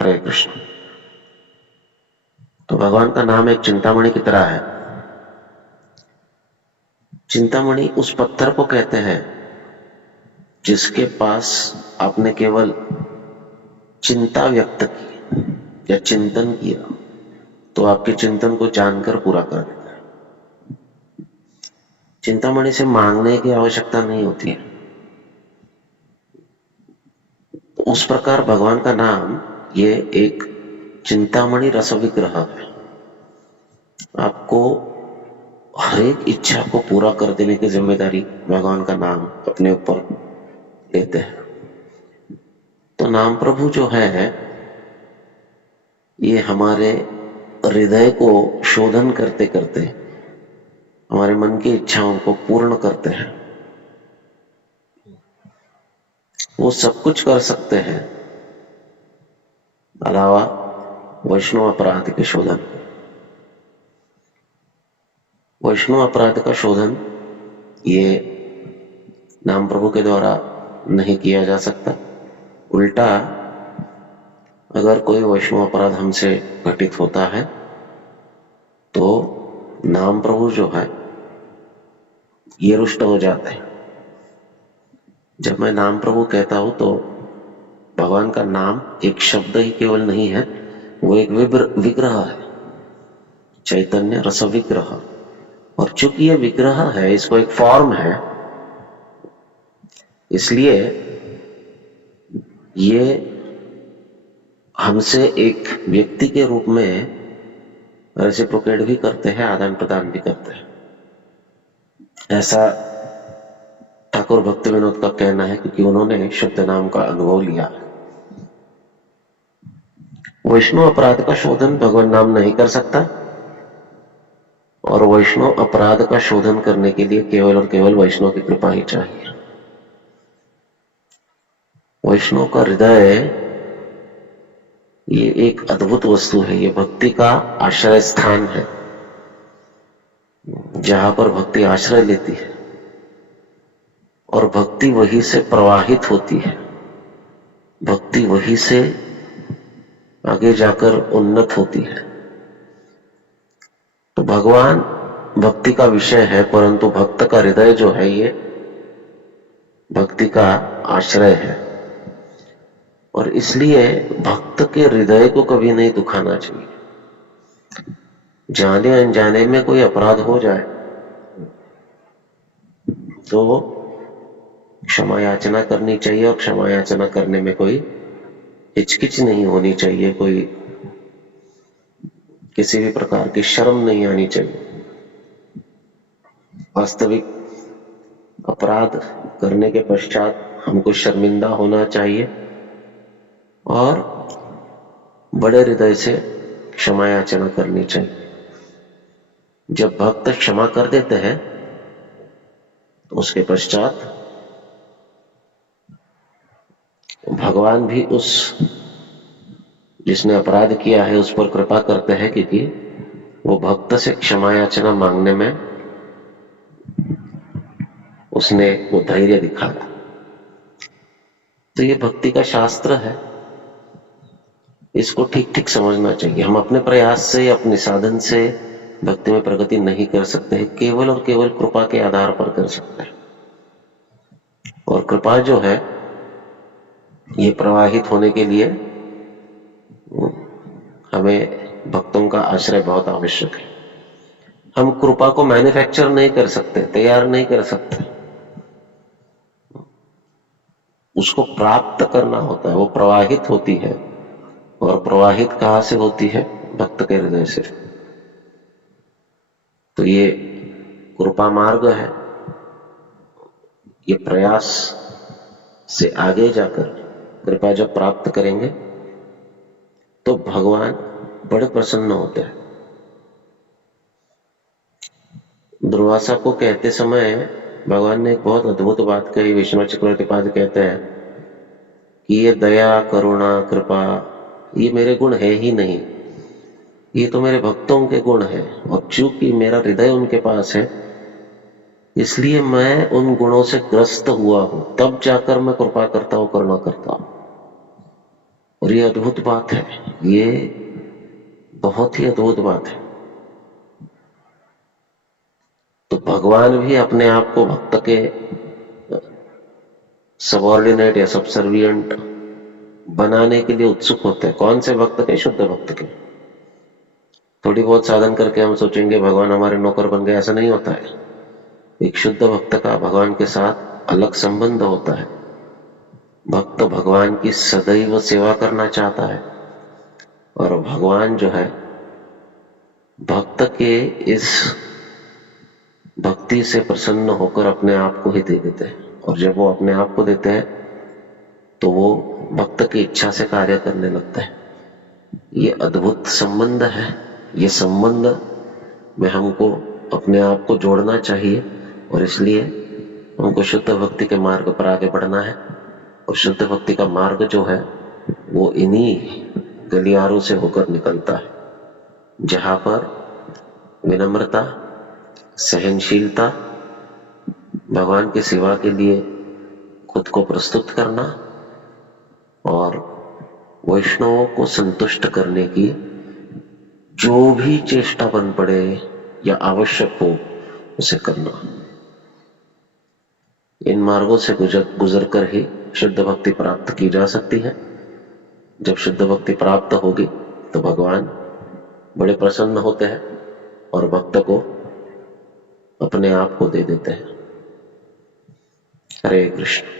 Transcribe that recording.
हरे कृष्ण। तो भगवान का नाम एक चिंतामणि की तरह है। चिंतामणि उस पत्थर को कहते हैं जिसके पास आपने केवल चिंता व्यक्त की या चिंतन किया तो आपके चिंतन को जानकर पूरा कर देता है। चिंतामणि से मांगने की आवश्यकता नहीं होती है। तो उस प्रकार भगवान का नाम ये एक चिंतामणि रस विग्रह है। आपको हर एक इच्छा को पूरा कर देने की जिम्मेदारी भगवान का नाम अपने ऊपर लेते हैं। तो नाम प्रभु जो है ये हमारे हृदय को शोधन करते करते हमारे मन की इच्छाओं को पूर्ण करते हैं। वो सब कुछ कर सकते हैं अलावा वैष्णव अपराध के शोधन। वैष्णव अपराध का शोधन ये नाम प्रभु के द्वारा नहीं किया जा सकता। उल्टा अगर कोई वैष्णव अपराध हमसे घटित होता है तो नाम प्रभु जो है ये रुष्ट हो जाते हैं। जब मैं नाम प्रभु कहता हूं तो भगवान का नाम एक शब्द ही केवल नहीं है, वो एक विग्रह है, चैतन्य रस विग्रह। और चूंकि ये विग्रह है, इसको एक फॉर्म है, इसलिए ये हमसे एक व्यक्ति के रूप में रेसिप्रोकेट भी करते हैं, आदान प्रदान भी करते हैं। ऐसा ठाकुर भक्ति विनोद का कहना है, क्योंकि उन्होंने शुद्ध नाम का अनुभव लिया। वैष्णव अपराध का शोधन भगवान नाम नहीं कर सकता और वैष्णव अपराध का शोधन करने के लिए केवल और केवल वैष्णव की कृपा ही चाहिए। वैष्णव का हृदय ये एक अद्भुत वस्तु है। ये भक्ति का आश्रय स्थान है, जहां पर भक्ति आश्रय लेती है और भक्ति वहीं से प्रवाहित होती है। भक्ति वहीं से आगे जाकर उन्नत होती है। तो भगवान भक्ति का विषय है, परंतु भक्त का हृदय जो है ये भक्ति का आश्रय है। और इसलिए भक्त के हृदय को कभी नहीं दुखाना चाहिए। जाने अनजाने में कोई अपराध हो जाए तो क्षमा याचना करनी चाहिए, और क्षमा याचना करने में कोई हिचकिच नहीं होनी चाहिए, कोई किसी भी प्रकार की शर्म नहीं आनी चाहिए। वास्तविक अपराध करने के पश्चात हमको शर्मिंदा होना चाहिए और बड़े हृदय से क्षमा याचना करनी चाहिए। जब भक्त क्षमा कर देते हैं तो उसके पश्चात भगवान भी उस जिसने अपराध किया है उस पर कृपा करते हैं, क्योंकि वो भक्त से क्षमा याचना मांगने में उसने वो धैर्य दिखाया। तो ये भक्ति का शास्त्र है, इसको ठीक ठीक समझना चाहिए। हम अपने प्रयास से, अपने साधन से भक्ति में प्रगति नहीं कर सकते हैं, केवल और केवल कृपा के आधार पर कर सकते हैं। और कृपा जो है ये प्रवाहित होने के लिए हमें भक्तों का आश्रय बहुत आवश्यक है। हम कृपा को मैन्युफैक्चर नहीं कर सकते, तैयार नहीं कर सकते, उसको प्राप्त करना होता है। वो प्रवाहित होती है, और प्रवाहित कहां से होती है? भक्त के हृदय से। तो ये कृपा मार्ग है। ये प्रयास से आगे जाकर कृपा जब प्राप्त करेंगे तो भगवान बड़े प्रसन्न होते हैं। दुर्वासा को कहते समय भगवान ने एक बहुत अद्भुत बात कही। विष्णु चक्रवर्ती पाद कहते हैं कि ये दया, करुणा, कृपा ये मेरे गुण है ही नहीं, ये तो मेरे भक्तों के गुण है। और चूंकि मेरा हृदय उनके पास है इसलिए मैं उन गुणों से ग्रस्त हुआ हूं, तब जाकर मैं कृपा करता हूं, करुणा करता हूं। और और ये अद्भुत बात है, ये बहुत ही अद्भुत बात है। तो भगवान भी अपने आप को भक्त के सबऑर्डिनेट या सबसर्विएंट बनाने के लिए उत्सुक होते हैं। कौन से भक्त के? शुद्ध भक्त के। थोड़ी बहुत साधन करके हम सोचेंगे भगवान हमारे नौकर बन गए, ऐसा नहीं होता है। एक शुद्ध भक्त का भगवान के साथ अलग संबंध होता है। भक्त भगवान की सदैव सेवा करना चाहता है और भगवान जो है भक्त के इस भक्ति से प्रसन्न होकर अपने आप को ही दे देते हैं। और जब वो अपने आप को देते हैं तो वो भक्त की इच्छा से कार्य करने लगता है। ये अद्भुत संबंध है। ये संबंध में हमको अपने आप को जोड़ना चाहिए और इसलिए हमको शुद्ध भक्ति के मार्ग पर आगे बढ़ना है। और शुद्ध भक्ति का मार्ग जो है वो इन्हीं गलियारों से होकर निकलता है, जहां पर विनम्रता, सहनशीलता, भगवान की सेवा के लिए खुद को प्रस्तुत करना और वैष्णवों को संतुष्ट करने की जो भी चेष्टा बन पड़े या आवश्यक हो उसे करना। इन मार्गों से गुजर कर ही शुद्ध भक्ति प्राप्त की जा सकती है। जब शुद्ध भक्ति प्राप्त होगी तो भगवान बड़े प्रसन्न होते हैं और भक्त को अपने आप को दे देते हैं। हरे कृष्ण।